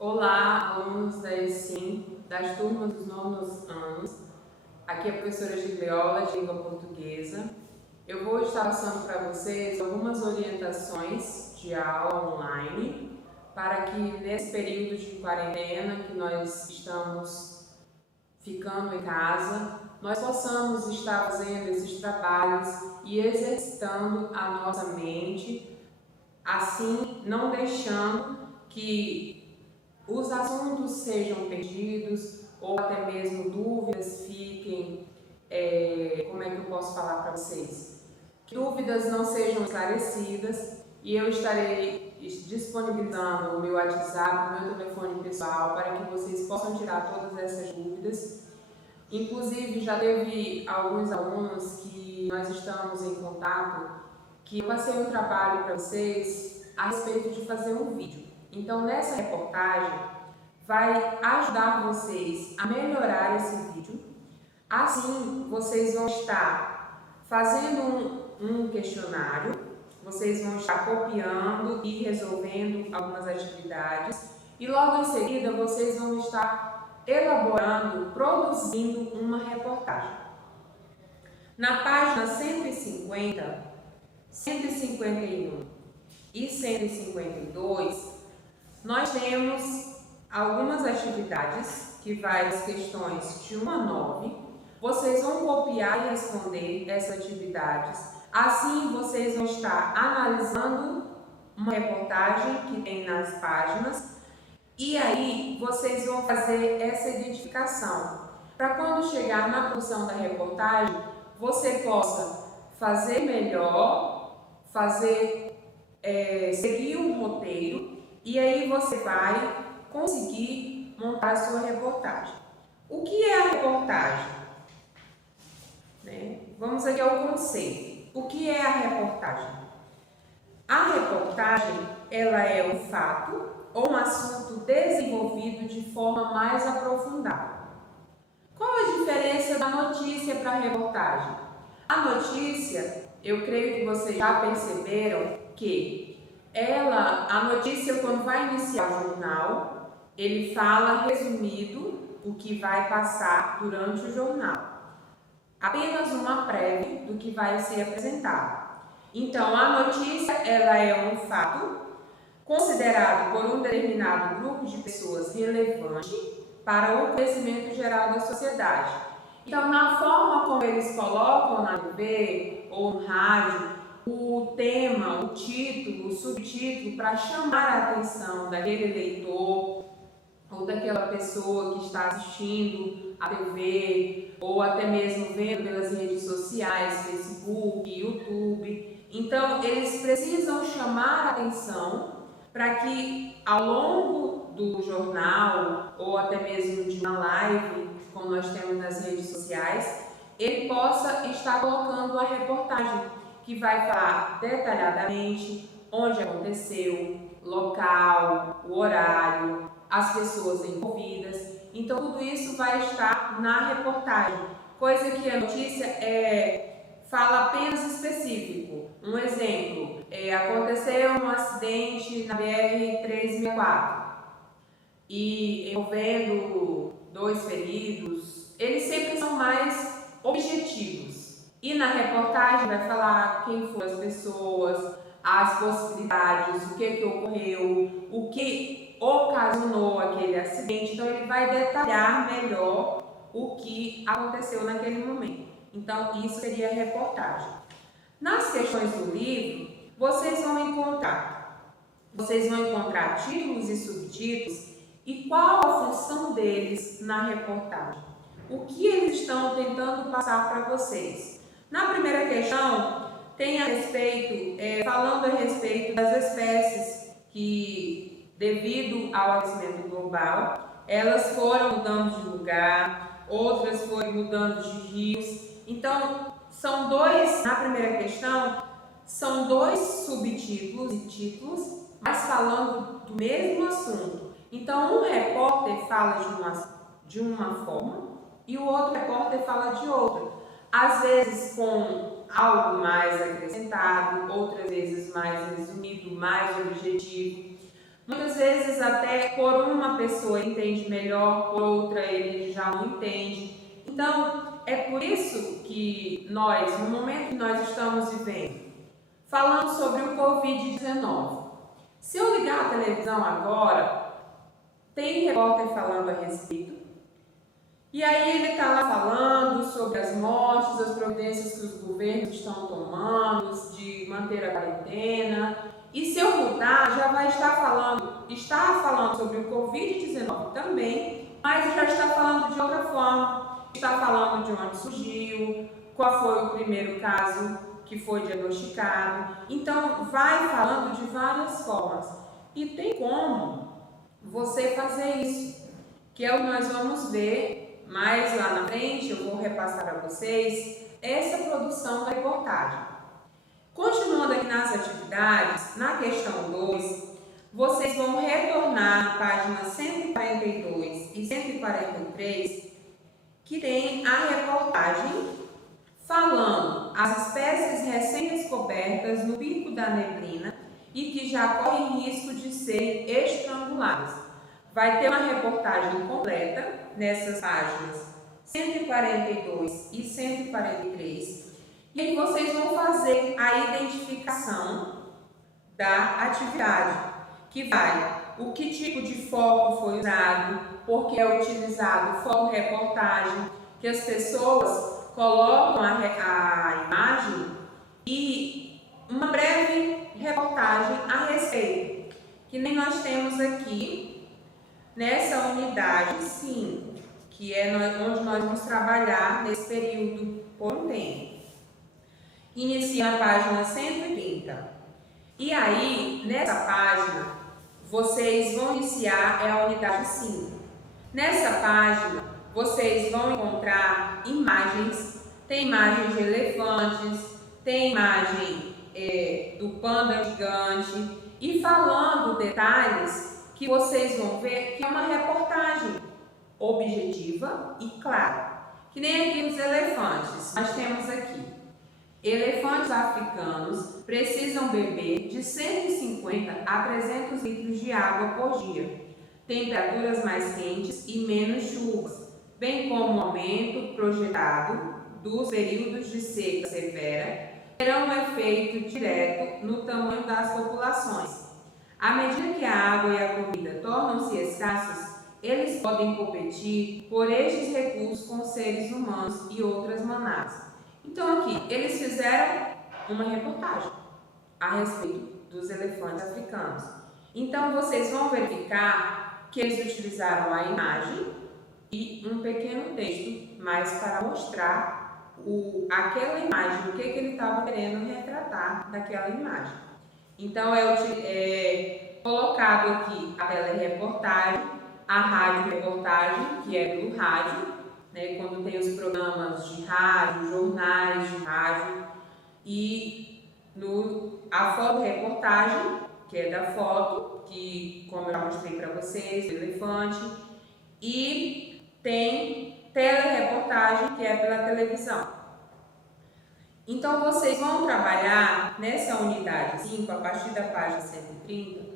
Olá, alunos da ESIM, das turmas dos nonos anos. Aqui é a professora Gigliola, de língua portuguesa. Eu vou estar passando para vocês algumas orientações de aula online para que nesse período de quarentena que nós estamos ficando em casa, nós possamos estar fazendo esses trabalhos e exercitando a nossa mente, assim não deixando que os assuntos sejam perdidos ou até mesmo dúvidas fiquem, como é que eu posso falar para vocês? Que dúvidas não sejam esclarecidas e eu estarei disponibilizando o meu WhatsApp, o meu telefone pessoal para que vocês possam tirar todas essas dúvidas. Inclusive já teve alguns alunos que nós estamos em contato que eu passei um trabalho para vocês a respeito de fazer um vídeo. Então, nessa reportagem, vai ajudar vocês a melhorar esse vídeo. Assim, vocês vão estar fazendo um questionário, vocês vão estar copiando e resolvendo algumas atividades e logo em seguida vocês vão estar elaborando, produzindo uma reportagem. Na página 150, 151 e 152, nós temos algumas atividades que vai as questões de 1 a 9. Vocês vão copiar e responder essas atividades. Assim, vocês vão estar analisando uma reportagem que tem nas páginas e aí vocês vão fazer essa identificação. Para quando chegar na produção da reportagem, você possa fazer melhor, seguir um roteiro e aí você vai conseguir montar a sua reportagem. O que é a reportagem? Vamos aqui ao conceito. O que é a reportagem? A reportagem, ela é um fato ou um assunto desenvolvido de forma mais aprofundada. Qual a diferença da notícia para a reportagem? A notícia, eu creio que vocês já perceberam que a notícia, quando vai iniciar o jornal, ele fala resumido o que vai passar durante o jornal. Apenas uma prévia do que vai ser apresentado. Então, a notícia, ela é um fato considerado por um determinado grupo de pessoas relevante para o conhecimento geral da sociedade. Então, na forma como eles colocam na TV ou no rádio, o tema, o título, o subtítulo, para chamar a atenção daquele leitor ou daquela pessoa que está assistindo a TV ou até mesmo vendo pelas redes sociais, Facebook, YouTube. Então, eles precisam chamar a atenção para que ao longo do jornal ou até mesmo de uma live, como nós temos nas redes sociais, ele possa estar colocando a reportagem que vai falar detalhadamente onde aconteceu, local, o horário, as pessoas envolvidas. Então, tudo isso vai estar na reportagem, coisa que a notícia fala apenas específico. Um exemplo, aconteceu um acidente na BR-364 e envolvendo 2 feridos. Eles sempre são mais objetivos. E na reportagem vai falar quem foram as pessoas, as possibilidades, o que ocorreu, o que ocasionou aquele acidente. Então, ele vai detalhar melhor o que aconteceu naquele momento. Então, isso seria a reportagem. Nas questões do livro, vocês vão encontrar títulos e subtítulos e qual a função deles na reportagem. O que eles estão tentando passar para vocês. Na primeira questão, tem falando a respeito das espécies que, devido ao aquecimento global, elas foram mudando de lugar, outras foram mudando de rios. Então, na primeira questão, são 2 subtítulos e títulos, mas falando do mesmo assunto. Então, um repórter fala de uma forma e o outro repórter fala de outra. Às vezes com algo mais acrescentado, outras vezes mais resumido, mais objetivo. Muitas vezes até por uma pessoa entende melhor, por outra ele já não entende. Então, é por isso que nós, no momento que nós estamos vivendo, falando sobre o Covid-19, se eu ligar a televisão agora, tem repórter falando a respeito, e aí ele está lá falando sobre as mortes, as providências que os governos estão tomando, de manter a quarentena. E se eu mudar, já vai estar falando sobre o Covid-19 também, mas já está falando de outra forma. Está falando de onde surgiu, qual foi o primeiro caso que foi diagnosticado. Então, vai falando de várias formas. E tem como você fazer isso, que é o que nós vamos ver mais lá na frente. Eu vou repassar para vocês essa produção da reportagem. Continuando aqui nas atividades, na questão 2, vocês vão retornar na página 142 e 143, que tem a reportagem falando as espécies recém-descobertas no pico da neblina e que já correm risco de serem estranguladas. Vai ter uma reportagem completa nessas páginas 142 e 143. E aí vocês vão fazer a identificação da atividade, que vai o que tipo de foco foi usado, por que é utilizado foco reportagem, que as pessoas colocam a imagem e uma breve reportagem a respeito, que nem nós temos aqui nessa unidade 5, que é onde nós vamos trabalhar nesse período por um tempo. Inicia na página 130. E aí, nessa página, vocês vão iniciar a unidade 5. Nessa página, vocês vão encontrar imagens. Tem imagens de elefantes, tem imagem do panda gigante. E falando detalhes que vocês vão ver que é uma reportagem objetiva e clara. Que nem aqui os elefantes. Nós temos aqui. Elefantes africanos precisam beber de 150 a 300 litros de água por dia, temperaturas mais quentes e menos chuvas, bem como o aumento projetado dos períodos de seca severa, terão um efeito direto no tamanho das populações. À medida que a água e a comida tornam-se escassos, eles podem competir por estes recursos com seres humanos e outras manadas. Então aqui, eles fizeram uma reportagem a respeito dos elefantes africanos. Então vocês vão verificar que eles utilizaram a imagem e um pequeno texto, mais para mostrar aquela imagem, o que ele estava querendo retratar daquela imagem. Então é colocado aqui a telereportagem, a rádio-reportagem, que é do rádio, quando tem os programas de rádio, jornais de rádio, e a fotoreportagem, que é da foto, que como eu já mostrei para vocês, o elefante, e tem telereportagem, que é pela televisão. Então vocês vão trabalhar nessa unidade 5, a partir da página 130,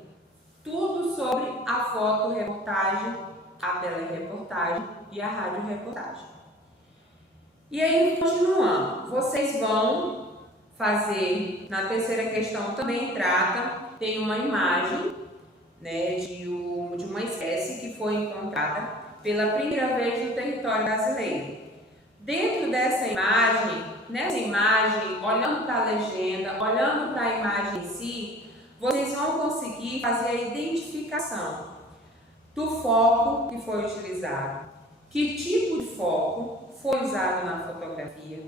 tudo sobre a fotoreportagem, a telereportagem e a radioreportagem. E aí, continuando, vocês vão fazer, na terceira questão também tem uma imagem de uma espécie que foi encontrada pela primeira vez no território brasileiro. Dentro dessa imagem, nessa imagem, olhando para a legenda, olhando para a imagem em si, vocês vão conseguir fazer a identificação do foco que foi utilizado, que tipo de foco foi usado na fotografia,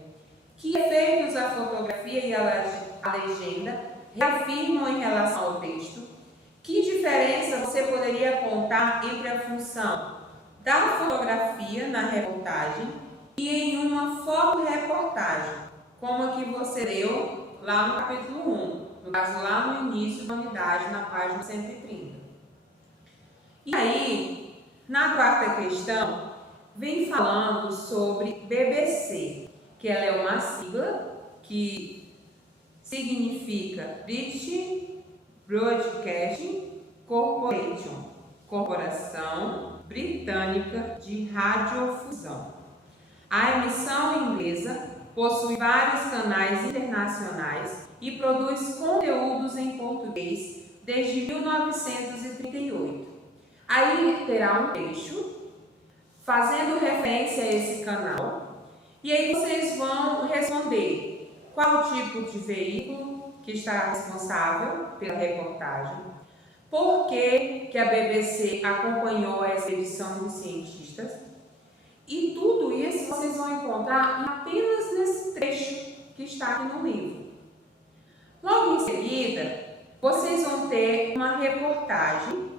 que efeitos a fotografia e a legenda reafirmam em relação ao texto, que diferença você poderia apontar entre a função da fotografia na reportagem e em uma fotoreportagem, como a que você leu lá no capítulo 1, no caso lá no início da unidade, na página 130. E aí, na quarta questão, vem falando sobre BBC, que ela é uma sigla que significa British Broadcasting Corporation, Corporação Britânica de Radiodifusão. A emissão inglesa possui vários canais internacionais e produz conteúdos em português desde 1938. Aí terá um trecho fazendo referência a esse canal e aí vocês vão responder qual o tipo de veículo que estará responsável pela reportagem, por que a BBC acompanhou essa edição dos cientistas, e tudo isso vocês vão encontrar apenas nesse trecho que está aqui no livro. Logo em seguida, vocês vão ter uma reportagem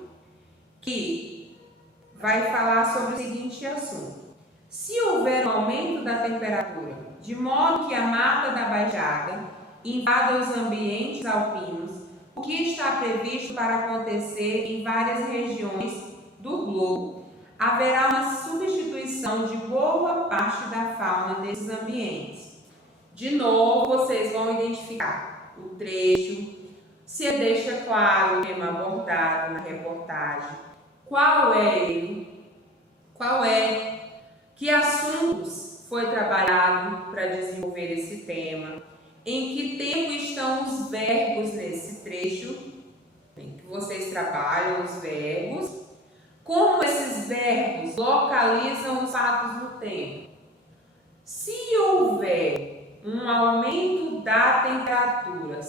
que vai falar sobre o seguinte assunto: se houver um aumento da temperatura, de modo que a mata da Baixada invada os ambientes alpinos, o que está previsto para acontecer em várias regiões do globo? Haverá uma substituição de boa parte da fauna desses ambientes. De novo, vocês vão identificar o trecho, se deixa claro o tema abordado na reportagem, qual é ele, que assuntos foi trabalhado para desenvolver esse tema, em que tempo estão os verbos nesse trecho, em que vocês trabalham os verbos, como esses verbos localizam os fatos no tempo. Se houver um aumento da temperatura,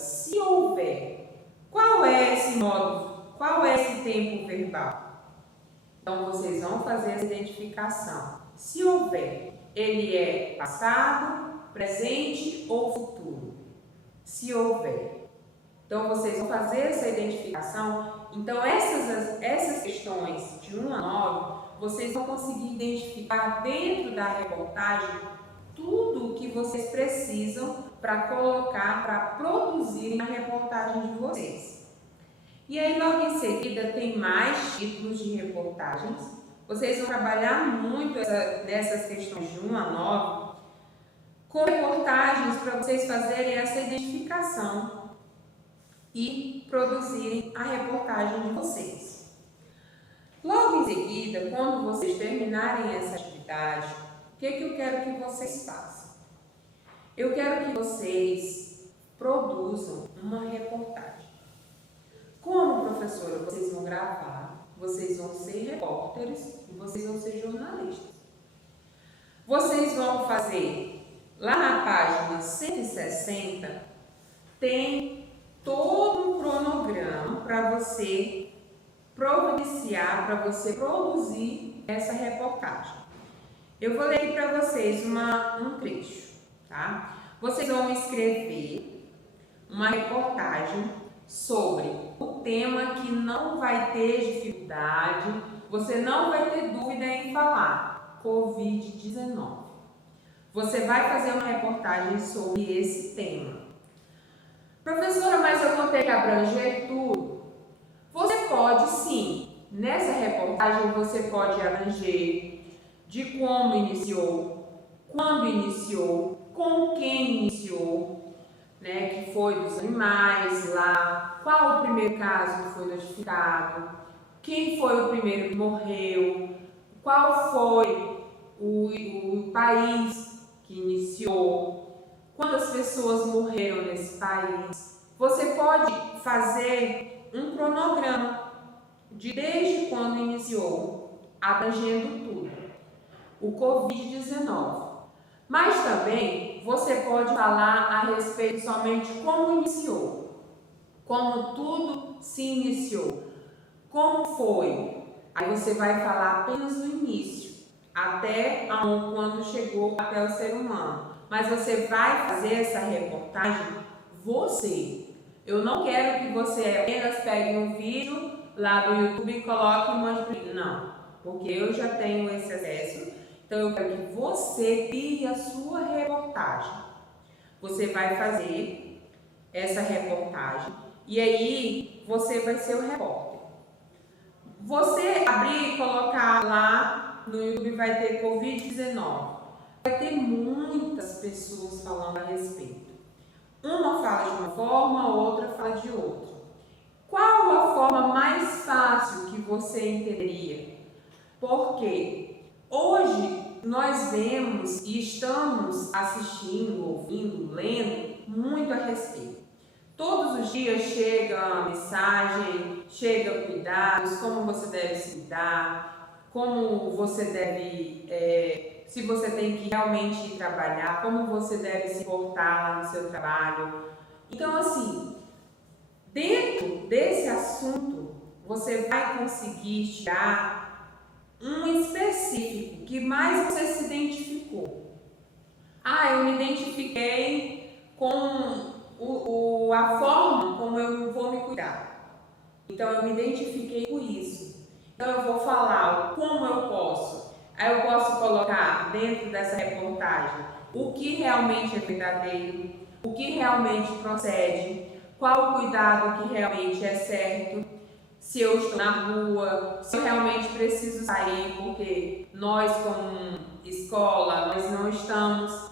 qual é esse modo, qual é esse tempo verbal? Então, vocês vão fazer essa identificação. Se houver, ele é passado, presente ou futuro? Se houver. Então, vocês vão fazer essa identificação. Então, essas questões de 1 a 9, vocês vão conseguir identificar dentro da reportagem tudo o que vocês precisam para colocar, para produzir a reportagem de vocês. E aí, logo em seguida, tem mais títulos de reportagens. Vocês vão trabalhar muito nessas questões de 1 a 9 com reportagens para vocês fazerem essa identificação e produzirem a reportagem de vocês. Logo em seguida, quando vocês terminarem essa atividade, o que eu quero que vocês façam? Eu quero que vocês produzam uma reportagem. Como professora, vocês vão gravar, vocês vão ser repórteres e vocês vão ser jornalistas. Vocês vão fazer, lá na página 160, tem todo um cronograma para você providenciar, para você produzir essa reportagem. Eu vou ler aqui para vocês um trecho, tá? Vocês vão escrever uma reportagem sobre o tema que não vai ter dificuldade, você não vai ter dúvida em falar, Covid-19. Você vai fazer uma reportagem sobre esse tema. Professora, mas eu vou ter que abranger tudo? Você pode sim. Nessa reportagem você pode abranger de como iniciou, quando iniciou, com quem iniciou, né, que foi dos animais lá, qual o primeiro caso que foi notificado, quem foi o primeiro que morreu, qual foi o país que iniciou, quantas pessoas morreram nesse país. Você pode fazer um cronograma de desde quando iniciou, abrangendo tudo, o Covid-19. Mas também você pode falar a respeito somente como iniciou, como tudo se iniciou, como foi. Aí você vai falar apenas do início, até quando chegou até o ser humano. Mas você vai fazer essa reportagem você. Eu não quero que você apenas pegue um vídeo lá do YouTube e coloque um monte de... Não, porque eu já tenho esse acesso. Então eu quero que você crie a sua reportagem. Você vai fazer essa reportagem e aí você vai ser o repórter. Você abrir e colocar lá no YouTube vai ter Covid-19. Vai ter muitas pessoas falando a respeito. forma, outra fala de outra. Qual a forma mais fácil que você entenderia? Porque hoje nós vemos e estamos assistindo, ouvindo, lendo muito a respeito. Todos os dias chega mensagem, chega cuidados, como você deve se cuidar, como você deve, se você tem que realmente ir trabalhar, como você deve se portar lá no seu trabalho. Então, assim, dentro desse assunto, você vai conseguir tirar um específico que mais você se identificou. Eu me identifiquei com a forma como eu vou me cuidar. Então, eu me identifiquei com isso. Então, eu vou falar como eu posso. Aí eu posso colocar dentro dessa reportagem o que realmente é verdadeiro, o que realmente procede, qual o cuidado que realmente é certo, se eu estou na rua, se eu realmente preciso sair, porque nós como escola, nós não estamos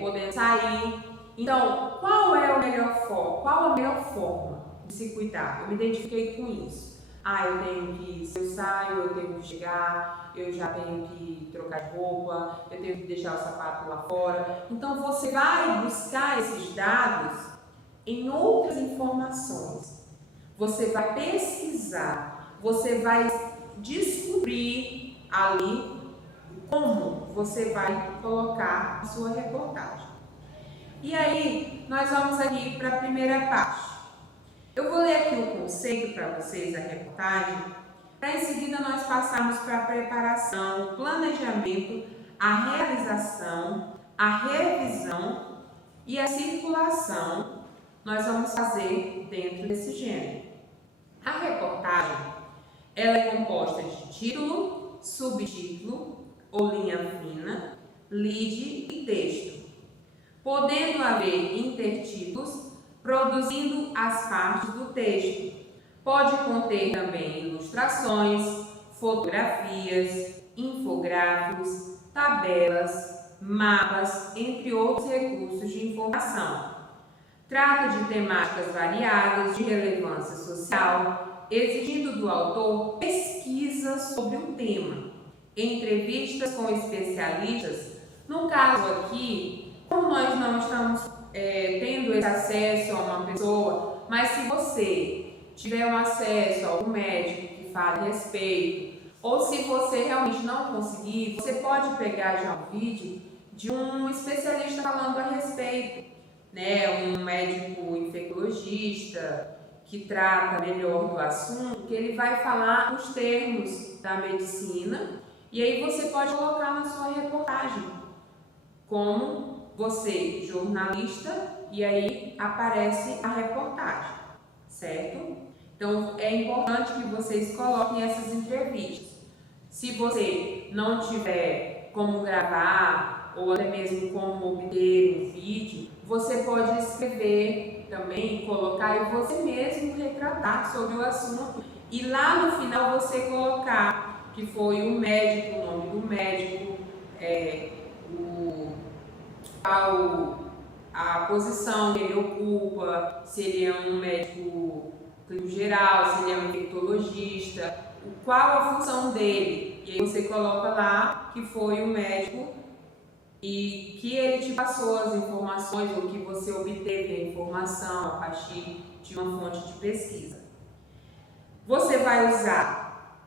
podendo sair. Então, qual é a melhor forma de se cuidar? Eu me identifiquei com isso. Eu tenho que, se eu saio, eu tenho que chegar, eu já tenho que trocar de roupa, eu tenho que deixar o sapato lá fora. Então, você vai buscar esses dados em outras informações. Você vai pesquisar, você vai descobrir ali como você vai colocar a sua reportagem. E aí, nós vamos aqui para a primeira parte. Eu vou ler aqui o conceito para vocês da reportagem, para em seguida nós passarmos para a preparação, o planejamento, a realização, a revisão e a circulação nós vamos fazer dentro desse gênero. A reportagem ela é composta de título, subtítulo ou linha fina, lead e texto, podendo haver intertítulos produzindo as partes do texto. Pode conter também ilustrações, fotografias, infográficos, tabelas, mapas, entre outros recursos de informação. Trata de temáticas variadas de relevância social, exigindo do autor pesquisa sobre um tema, entrevistas com especialistas. No caso aqui, como nós não estamos tendo esse acesso a uma pessoa, mas se você tiver um acesso a algum médico que fale a respeito, ou se você realmente não conseguir, você pode pegar já um vídeo de um especialista falando a respeito, um médico infectologista que trata melhor do assunto, que ele vai falar os termos da medicina, e aí você pode colocar na sua reportagem como você, jornalista, e aí aparece a reportagem, certo? Então, é importante que vocês coloquem essas entrevistas. Se você não tiver como gravar, ou até mesmo como obter um vídeo, você pode escrever também, colocar e você mesmo retratar sobre o assunto. E lá no final você colocar que foi o médico, o nome do médico, a posição que ele ocupa, se ele é um médico clínico geral, se ele é um infectologista, qual a função dele. E aí você coloca lá que foi o médico e que ele te passou as informações ou que você obteve a informação a partir de uma fonte de pesquisa. Você vai usar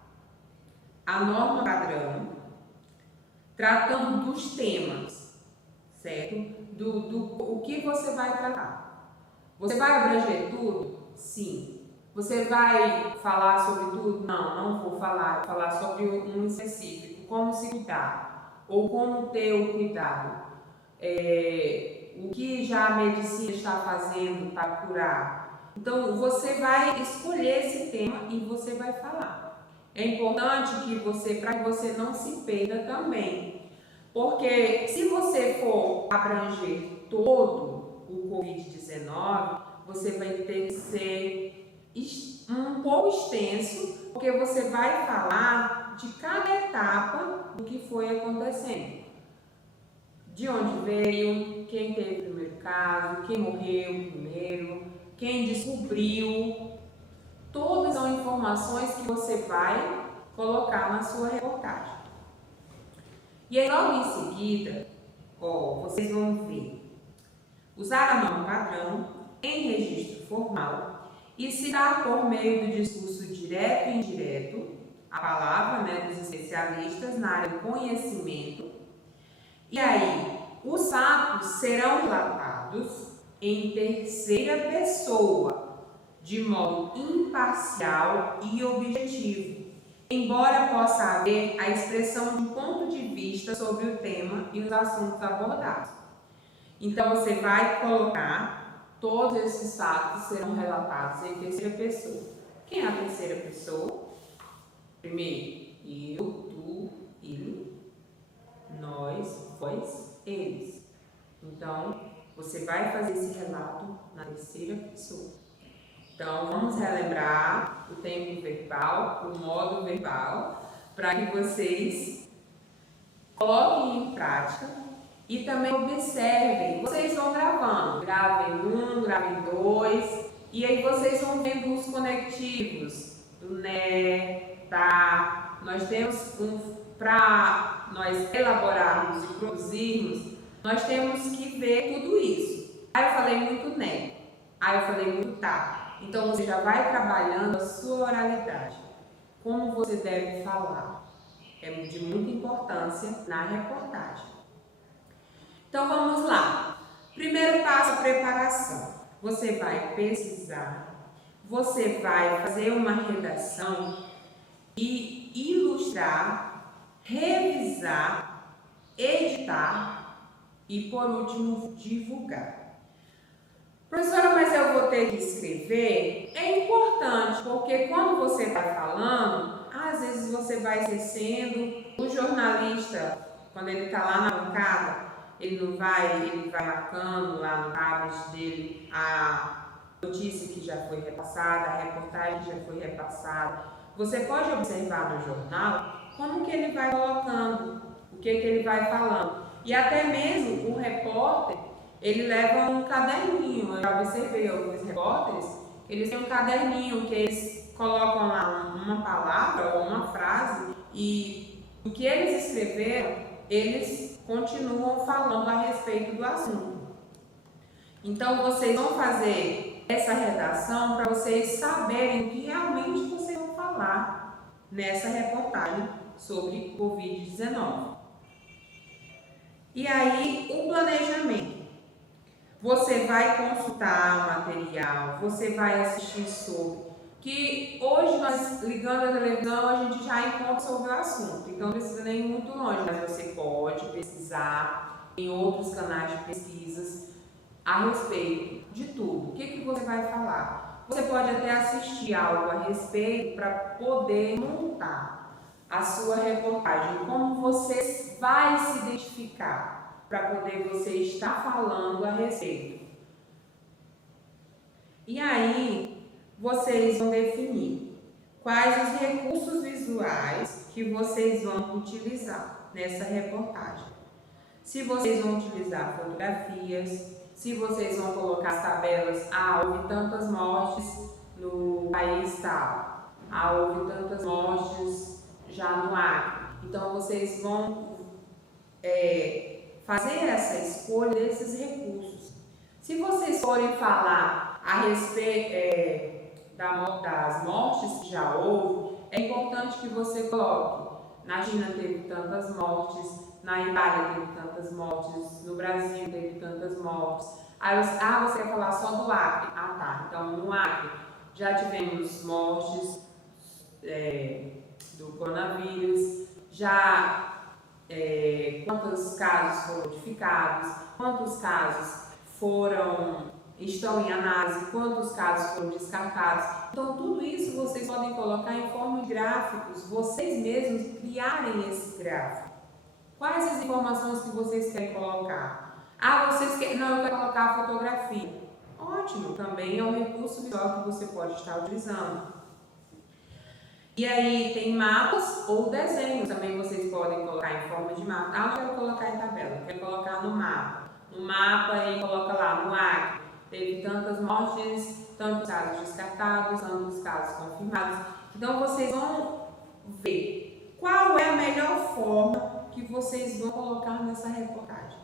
a norma padrão, tratando dos temas, certo? O que você vai tratar. Você vai abranger tudo? Sim. Você vai falar sobre tudo? Não vou falar. Vou falar sobre um específico, como se cuidar, ou como ter o cuidado. O que já a medicina está fazendo para curar. Então, você vai escolher esse tema e você vai falar. É importante para que você não se perda também. Porque se você for abranger todo o Covid-19, você vai ter que ser um pouco extenso, porque você vai falar de cada etapa do que foi acontecendo. de onde veio, quem teve o primeiro caso, quem morreu primeiro, quem descobriu. Todas são informações que você vai colocar na sua reportagem. E aí, logo em seguida, vocês vão ver usar a norma padrão em registro formal e citar por meio do discurso direto e indireto a palavra dos especialistas na área do conhecimento. E aí, os fatos serão relatados em terceira pessoa, de modo imparcial e objetivo, embora possa haver a expressão de um ponto de vista sobre o tema e os assuntos abordados. Então, você vai colocar todos esses fatos serão relatados em terceira pessoa. Quem é a terceira pessoa? Primeiro, eu, tu, ele, nós, vós, eles. Então, você vai fazer esse relato na terceira pessoa. Então, vamos relembrar o tempo verbal, o modo verbal, para que vocês coloquem em prática e também observem. Vocês vão gravando, gravem 1, gravem 2, e aí vocês vão vendo os conectivos do né, tá. Nós temos para nós elaborarmos e produzirmos, nós temos que ver tudo isso. Aí eu falei muito né, aí eu falei muito tá. Então você já vai trabalhando a sua oralidade. Como você deve falar. É de muita importância na reportagem. Então vamos lá. Primeiro passo, a preparação. Você vai pesquisar, você vai fazer uma redação e ilustrar, revisar, editar e, por último, divulgar. Professora, mas eu vou ter que escrever? É importante, porque quando você vai falando, às vezes você vai esquecendo. O jornalista, quando ele está lá na bancada, ele vai marcando lá no tablet dele a notícia que já foi repassada, a reportagem que já foi repassada. Você pode observar no jornal como que ele vai colocando, o que ele vai falando. E até mesmo o repórter, ele leva um caderninho. Eu já observei alguns repórteres, eles têm um caderninho que eles colocam lá uma palavra ou uma frase e o que eles escreveram, eles continuam falando a respeito do assunto. Então, vocês vão fazer essa redação para vocês saberem o que realmente vocês vão falar nessa reportagem sobre Covid-19. E aí, o planejamento. Você vai consultar o material, você vai assistir sobre, que hoje nós ligando a televisão a gente já encontra sobre o assunto, então não precisa nem ir muito longe, mas você pode pesquisar em outros canais de pesquisas a respeito de tudo. O que você vai falar? Você pode até assistir algo a respeito para poder montar a sua reportagem, como você vai se identificar para poder você estar falando a respeito. E aí, vocês vão definir quais os recursos visuais que vocês vão utilizar nessa reportagem. Se vocês vão utilizar fotografias, se vocês vão colocar as tabelas, houve tantas mortes no país tal, houve tantas mortes já no Acre. Então, vocês vão fazer essa escolha desses recursos. Se vocês forem falar a respeito das mortes que já houve, é importante que você coloque: na China teve tantas mortes, na Itália teve tantas mortes, no Brasil teve tantas mortes. Aí você quer falar só do Acre? Ah, tá. Então, no Acre já tivemos mortes do coronavírus, já quantos casos foram notificados, quantos casos estão em análise, quantos casos foram descartados. Então, tudo isso vocês podem colocar em forma de gráficos, vocês mesmos criarem esse gráfico. Quais as informações que vocês querem colocar? Eu quero colocar a fotografia. Ótimo, também é um recurso visual que você pode estar utilizando. E aí tem mapas ou desenhos também vocês podem colocar em forma de mapa. Ah, não quero colocar em tabela, quero colocar no mapa. No mapa e coloca lá, no Acre, teve tantas mortes, tantos casos descartados, tantos casos confirmados. Então vocês vão ver qual é a melhor forma que vocês vão colocar nessa reportagem.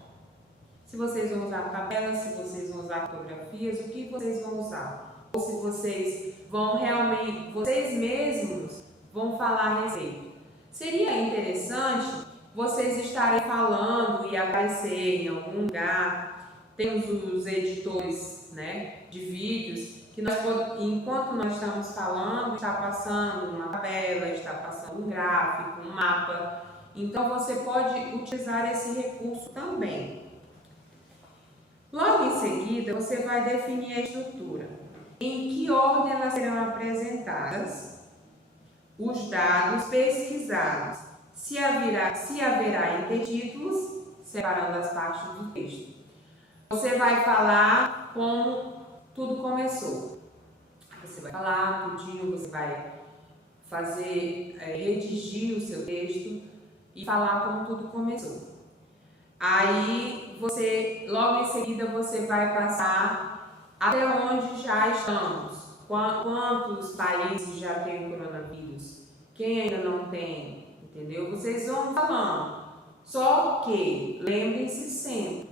Se vocês vão usar tabelas, se vocês vão usar fotografias, o que vocês vão usar? Ou se vocês vão realmente, vocês mesmos vão falar a respeito. Seria interessante vocês estarem falando e aparecer em algum lugar. Temos os editores, né, de vídeos que nós, enquanto nós estamos falando, está passando uma tabela, está passando um gráfico, um mapa. Então você pode utilizar esse recurso também. Logo em seguida, você vai definir a estrutura. Em que ordem elas serão apresentadas, os dados pesquisados, se haverá intertítulos, separando as partes do texto. Você vai falar como tudo começou. Você vai falar tudinho, você vai fazer, redigir o seu texto e falar como tudo começou. Aí você, logo em seguida, você vai passar até onde já estamos. Quantos países já têm o coronavírus? Quem ainda não tem? Entendeu? Vocês vão falando. Só que, lembrem-se sempre,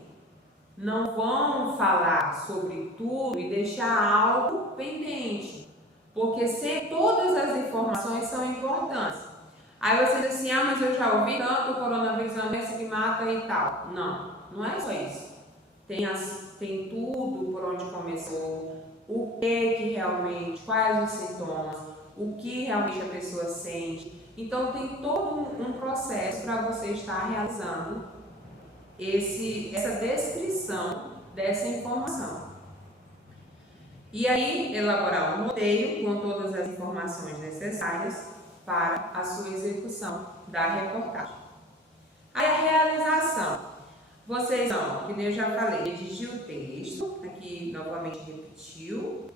não vão falar sobre tudo e deixar algo pendente. Porque todas as informações são importantes. Aí você diz assim, mas eu já ouvi tanto, o coronavírus é uma doença que mata e tal. Não, não é só isso. Tem tudo por onde começou, o que realmente, quais os sintomas, o que realmente a pessoa sente. Então tem todo um processo para você estar realizando essa descrição dessa informação. E aí elaborar um roteiro com todas as informações necessárias para a sua execução da reportagem. Aí a realização. Vocês vão, como eu já falei, redigir o texto, aqui novamente repetiu.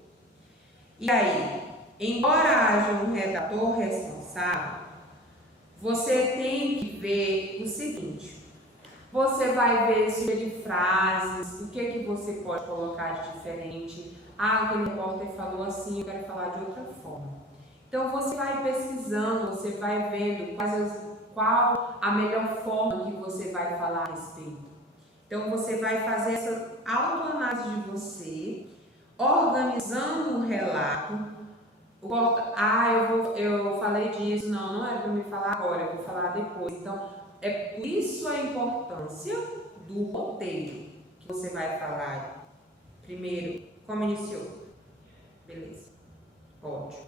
E aí, embora haja um redator responsável, você tem que ver o seguinte. Você vai ver sugerir frases, o que você pode colocar de diferente. Aquele repórter falou assim, eu quero falar de outra forma. Então você vai pesquisando, você vai vendo qual a melhor forma que você vai falar a respeito. Então você vai fazer essa autoanálise de você, organizando o relato. Eu falei disso, não era para me falar agora, eu vou falar depois. Então é por isso a importância do roteiro que você vai falar. Primeiro, como iniciou? Beleza, ótimo.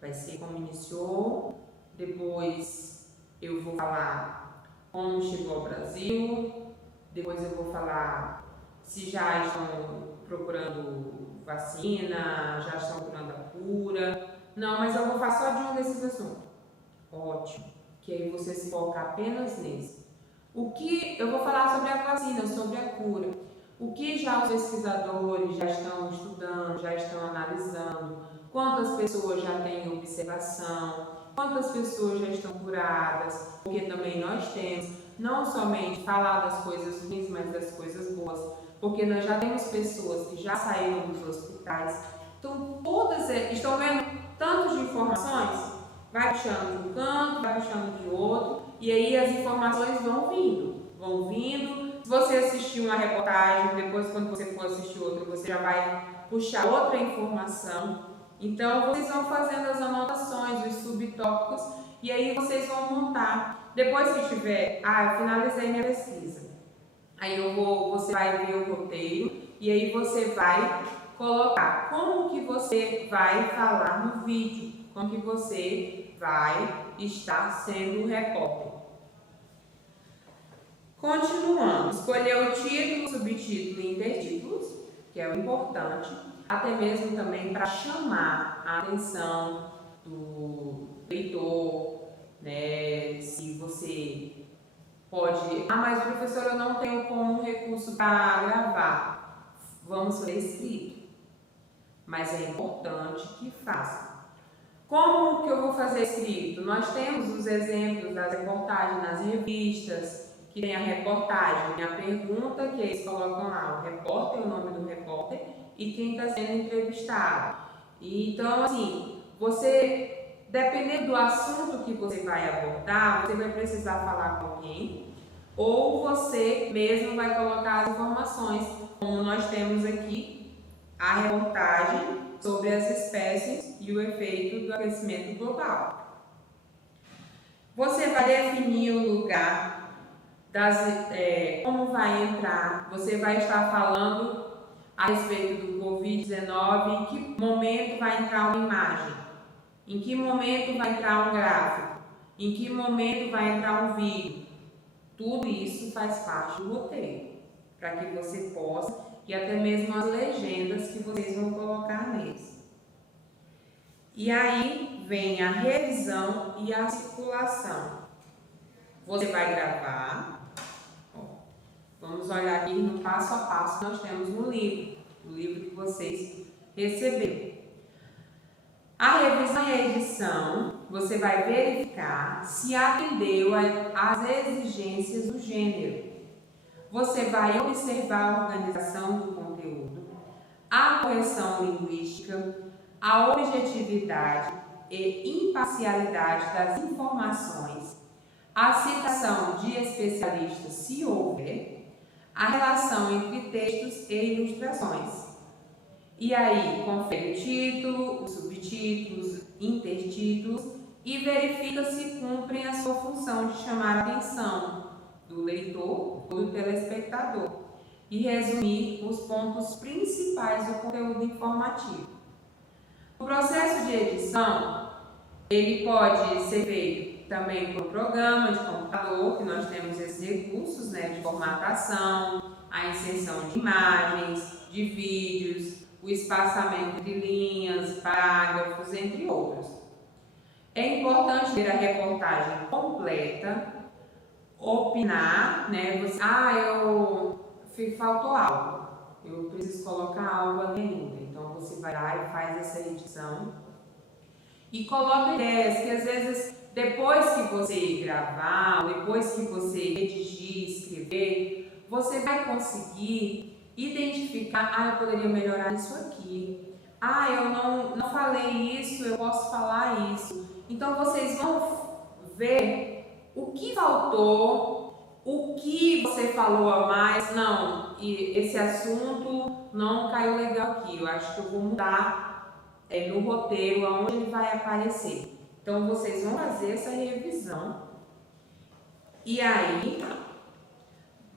Vai ser como iniciou, depois eu vou falar como chegou ao Brasil, depois eu vou falar se já estão procurando vacina, já estão procurando a cura. Não, mas eu vou falar só de um desses assuntos. Ótimo, que aí você se foca apenas nesse. O que eu vou falar sobre a vacina, sobre a cura. O que já os pesquisadores já estão estudando, já estão analisando, quantas pessoas já têm observação, quantas pessoas já estão curadas, porque também nós temos, não somente falar das coisas ruins, mas das coisas boas, porque nós já temos pessoas que já saíram dos hospitais. Então, todas estão vendo tanto de informações, vai puxando de um canto, vai puxando de outro, e aí as informações vão vindo. Se você assistir uma reportagem, depois quando você for assistir outra, você já vai puxar outra informação. Então, vocês vão fazendo as anotações, os subtópicos, e aí vocês vão montar. Depois que tiver, eu finalizei minha pesquisa. Aí você vai ver o roteiro, e aí você vai colocar como que você vai falar no vídeo, como que você vai estar sendo o repórter. Continuando, escolher o título, subtítulo e intertítulos, que é o importante, até mesmo também para chamar a atenção do leitor, né? Se você pode, mas professor, eu não tenho como recurso para gravar, vamos fazer escrito, mas é importante que faça. Como que eu vou fazer escrito? Nós temos os exemplos das reportagens nas revistas, que tem a reportagem, a pergunta que eles colocam lá, o repórter, o nome do repórter e quem está sendo entrevistado. Então, assim, você, dependendo do assunto que você vai abordar, você vai precisar falar com alguém, ou você mesmo vai colocar as informações, como nós temos aqui a reportagem sobre as espécies e o efeito do aquecimento global. Você vai definir o lugar, como vai entrar, você vai estar falando a respeito do Covid-19, em que momento vai entrar uma imagem, em que momento vai entrar um gráfico, em que momento vai entrar um vídeo. Tudo isso faz parte do roteiro, para que você possa, e até mesmo as legendas que vocês vão colocar neles. E aí vem a revisão e a circulação. Você vai gravar, vamos olhar aqui no passo a passo que nós temos no livro, o livro que vocês receberam. A revisão e a edição, você vai verificar se atendeu às exigências do gênero. Você vai observar a organização do conteúdo, a correção linguística, a objetividade e imparcialidade das informações, a citação de especialistas, se houver, a relação entre textos e ilustrações. E aí, confere o título, os subtítulos, intertítulos e verifica se cumprem a sua função de chamar a atenção do leitor ou do telespectador e resumir os pontos principais do conteúdo informativo. O processo de edição, ele pode ser feito também por programa de computador, que nós temos esses recursos, de formatação, a inserção de imagens, de vídeos, o espaçamento de linhas, parágrafos, entre outros. É importante ter a reportagem completa, opinar, faltou algo, eu preciso colocar algo ali ainda. Então você vai lá e faz essa edição e coloca ideias que às vezes depois que você gravar, depois que você redigir, escrever, você vai conseguir identificar, eu poderia melhorar isso aqui. Eu não falei isso, eu posso falar isso. Então vocês vão ver o que faltou, o que você falou a mais. Não, e esse assunto não caiu legal aqui, eu acho que eu vou mudar no roteiro, aonde ele vai aparecer. Então vocês vão fazer essa revisão e aí,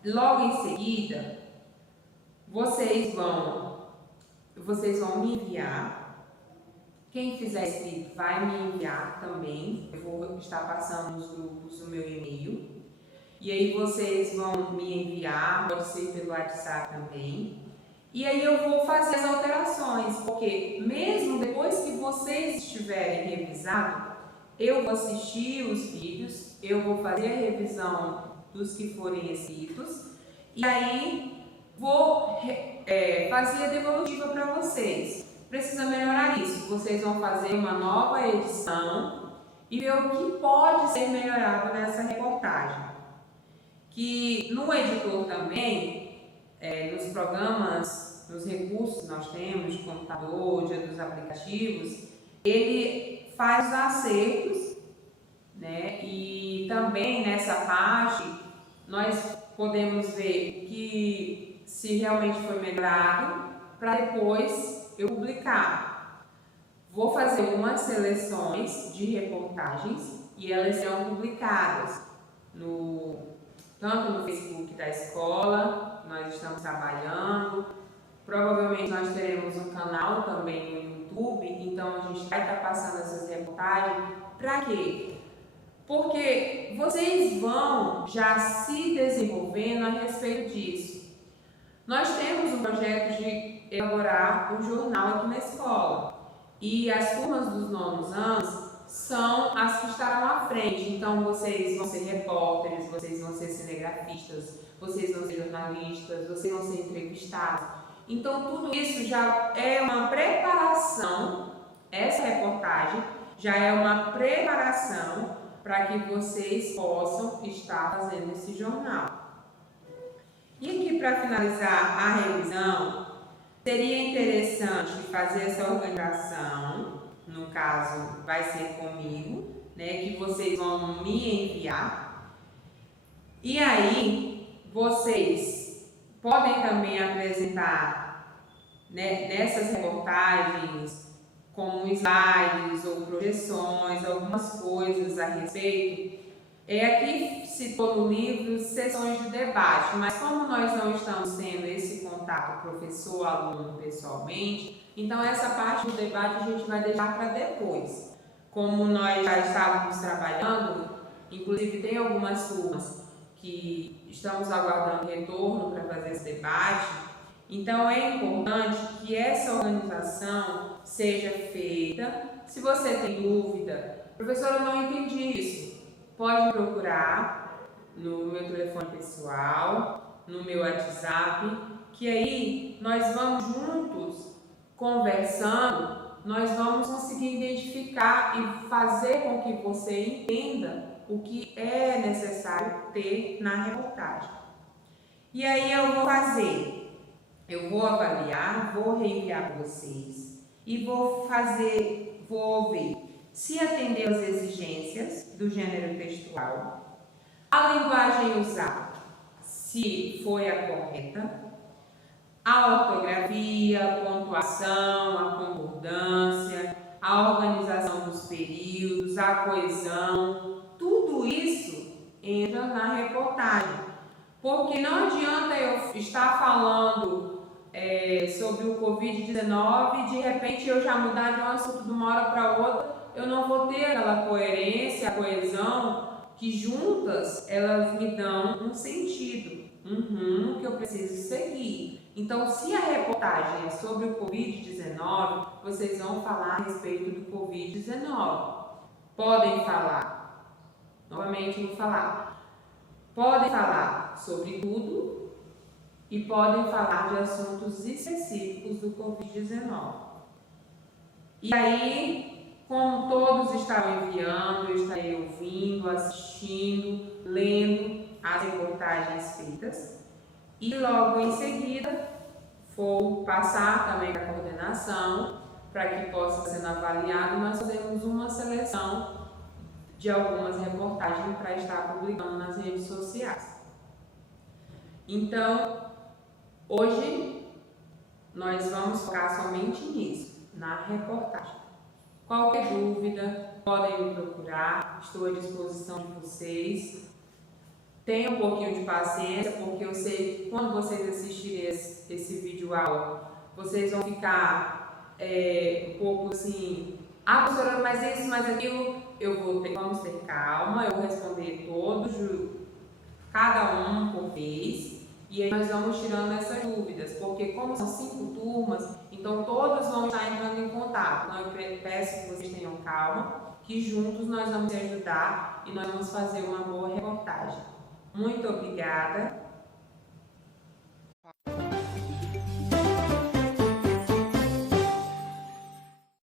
logo em seguida, vocês vão me enviar. Quem fizer escrito vai me enviar também. Eu vou estar passando nos grupos o meu e-mail. E aí vocês vão me enviar, pode ser pelo WhatsApp também. E aí eu vou fazer as alterações, porque mesmo depois que vocês estiverem revisado, eu vou assistir os vídeos, eu vou fazer a revisão dos que forem escritos. E aí vou fazer a devolutiva para vocês. Precisa melhorar isso. Vocês vão fazer uma nova edição e ver o que pode ser melhorado nessa reportagem. Que no editor também, nos programas, nos recursos que nós temos, de computador, dos aplicativos, ele faz os acertos, e também nessa parte nós podemos ver que se realmente foi melhorado, para depois eu publicar. Vou fazer umas seleções de reportagens e elas serão publicadas tanto no Facebook da escola, nós estamos trabalhando, provavelmente nós teremos um canal também no YouTube, então a gente vai estar passando essas reportagens. Para quê? Porque vocês vão já se desenvolvendo a respeito disso. Nós temos um projeto de elaborar um jornal aqui na escola e as turmas dos nonos anos são as que estarão à frente. Então vocês vão ser repórteres, vocês vão ser cinegrafistas, vocês vão ser jornalistas, vocês vão ser entrevistados. Então tudo isso já é uma preparação, essa reportagem, já é uma preparação para que vocês possam estar fazendo esse jornal. E aqui, para finalizar a revisão, seria interessante fazer essa organização, no caso vai ser comigo, né, que vocês vão me enviar. E aí, vocês podem também apresentar, né, nessas reportagens, como slides ou projeções, algumas coisas a respeito. Aqui citou no livro sessões de debate, mas como nós não estamos tendo esse contato professor-aluno pessoalmente, então essa parte do debate a gente vai deixar para depois. Como nós já estávamos trabalhando, inclusive tem algumas turmas que estamos aguardando retorno para fazer esse debate, então é importante que essa organização seja feita. Se você tem dúvida, professora, eu não entendi isso, pode me procurar no meu telefone pessoal, no meu WhatsApp, que aí nós vamos juntos conversando, nós vamos conseguir identificar e fazer com que você entenda o que é necessário ter na reportagem. E aí eu vou avaliar, vou reenviar para vocês e vou ver se atendeu às exigências do gênero textual, a linguagem usada, se foi a correta, a ortografia, a pontuação, a concordância, a organização dos períodos, a coesão, tudo isso entra na reportagem. Porque não adianta eu estar falando sobre o Covid-19 e de repente eu já mudar de um assunto de uma hora para outra, eu não vou ter aquela coerência, a coesão, que juntas elas me dão um sentido, que eu preciso seguir. Então, se a reportagem é sobre o Covid-19, vocês vão falar a respeito do Covid-19. Podem falar, novamente vou falar, podem falar sobre tudo e podem falar de assuntos específicos do Covid-19. E aí, como todos estarão enviando, eu estarei ouvindo, assistindo, lendo as reportagens feitas e logo em seguida vou passar também para a coordenação para que possa ser avaliado. Nós fazemos uma seleção de algumas reportagens para estar publicando nas redes sociais. Então, hoje nós vamos focar somente nisso, na reportagem. Qualquer dúvida, podem me procurar, estou à disposição de vocês. Tenham um pouquinho de paciência, porque eu sei que quando vocês assistirem esse vídeo aula, vocês vão ficar um pouco assim, professora, mas isso, mas aquilo, vamos ter calma, eu vou responder todos, cada um por vez. E aí nós vamos tirando essas dúvidas, porque como são 5 turmas, então todos vão estar entrando em contato. Então eu peço que vocês tenham calma, que juntos nós vamos te ajudar e nós vamos fazer uma boa reportagem. Muito obrigada.